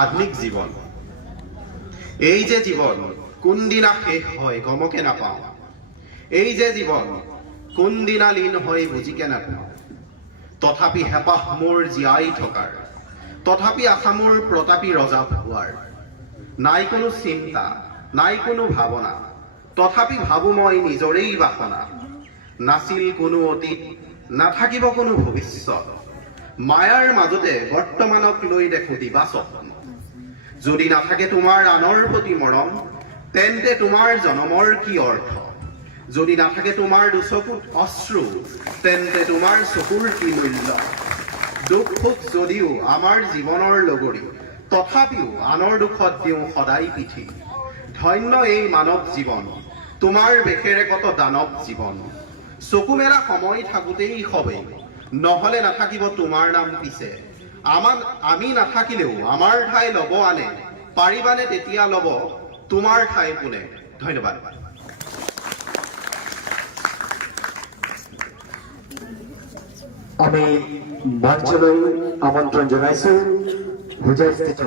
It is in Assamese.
আধুনিক জীৱন। এই যে জীৱন কোনদিনা শেষ হয় গমকে নাপাওঁ, এই যে জীৱন কোনদিনা লীন হয় বুজিকে নাপাওঁ। তথাপি হেঁপাহ মোৰ জীয়াই থকাৰ, তথাপি আশা মোৰ প্ৰতাপী ৰজা হোৱাৰ। নাই কোনো চিন্তা, নাই কোনো ভাৱনা, তথাপি ভাবোঁ মই নিজৰেই বাসনা। নাছিল কোনো অতীত, নাথাকিব কোনো ভৱিষ্যত, মায়াৰ মাজতে বৰ্তমানক লৈ দেখো দিবা স্বপ্ন। যদি নাথাকে তোমাৰ আনৰ প্ৰতি মৰম, তেন্তে তোমাৰ জনমৰ কি অৰ্থ? যদি নাথাকে তোমাৰ দুচকুত অশ্ৰু, তেন্তে তোমাৰ চকুৰ কি মূল্য? দুখ সুখ যদিও আমাৰ জীৱনৰ লগৰী, তথাপিও আনৰ দুখত দিওঁ সদায় পিঠি। ধন্য এই মানৱ জীৱন, তোমাৰ বেশেৰে কত দানৱ জীৱন। চকু মেলা সময় থাকোঁতেই সবেই, নহলে নাথাকিব তোমাৰ নাম পিছে। আমি নাথাকিলেও আমাৰ ঠাই লব আনে, পাৰিবানে তেতিয়া লব তোমাৰ ঠাই কোনে? ধন্যবাদ। আমি মঞ্চলৈ আমন্ত্ৰণ জনাইছো হোজাই স্থিত